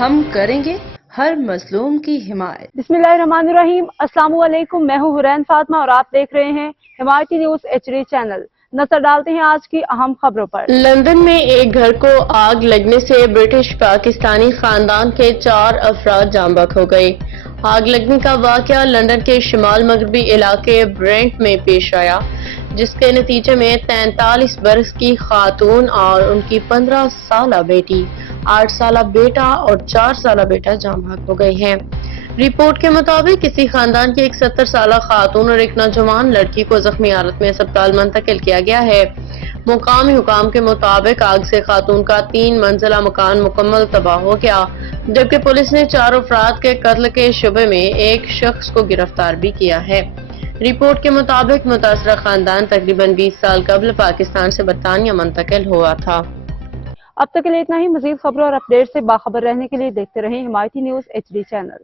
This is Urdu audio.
ہم کریں گے ہر مظلوم کی حمایت۔ بسم اللہ الرحمن الرحیم۔ السلام علیکم، میں ہوں حرین فاطمہ اور آپ دیکھ رہے ہیں حمایتی نیوز HD چینل۔ نظر ڈالتے ہیں آج کی اہم خبروں پر۔ لندن میں ایک گھر کو آگ لگنے سے برٹش پاکستانی خاندان کے 4 افراد جاں بحق ہو گئے۔ آگ لگنے کا واقعہ لندن کے شمال مغربی علاقے برینٹ میں پیش آیا، جس کے نتیجے میں 43 برس کی خاتون اور ان کی 15 سالہ بیٹی، 8 سالہ بیٹا اور 4 سالہ بیٹا جاں بحق ہو گئے ہیں۔ رپورٹ کے مطابق کسی خاندان کی ایک 70 سالہ خاتون اور ایک نوجوان لڑکی کو زخمی حالت میں اسپتال منتقل کیا گیا ہے۔ مقامی حکام کے مطابق آگ سے خاتون کا 3 منزلہ مکان مکمل تباہ ہو گیا، جبکہ پولیس نے 4 افراد کے قتل کے شبے میں ایک شخص کو گرفتار بھی کیا ہے۔ رپورٹ کے مطابق متاثرہ خاندان تقریباً 20 سال قبل پاکستان سے برطانیہ منتقل ہوا تھا۔ اب تک کے لیے اتنا ہی۔ مزید خبروں اور اپڈیٹ سے باخبر رہنے کے لیے دیکھتے رہیں حمایتی نیوز HD چینل۔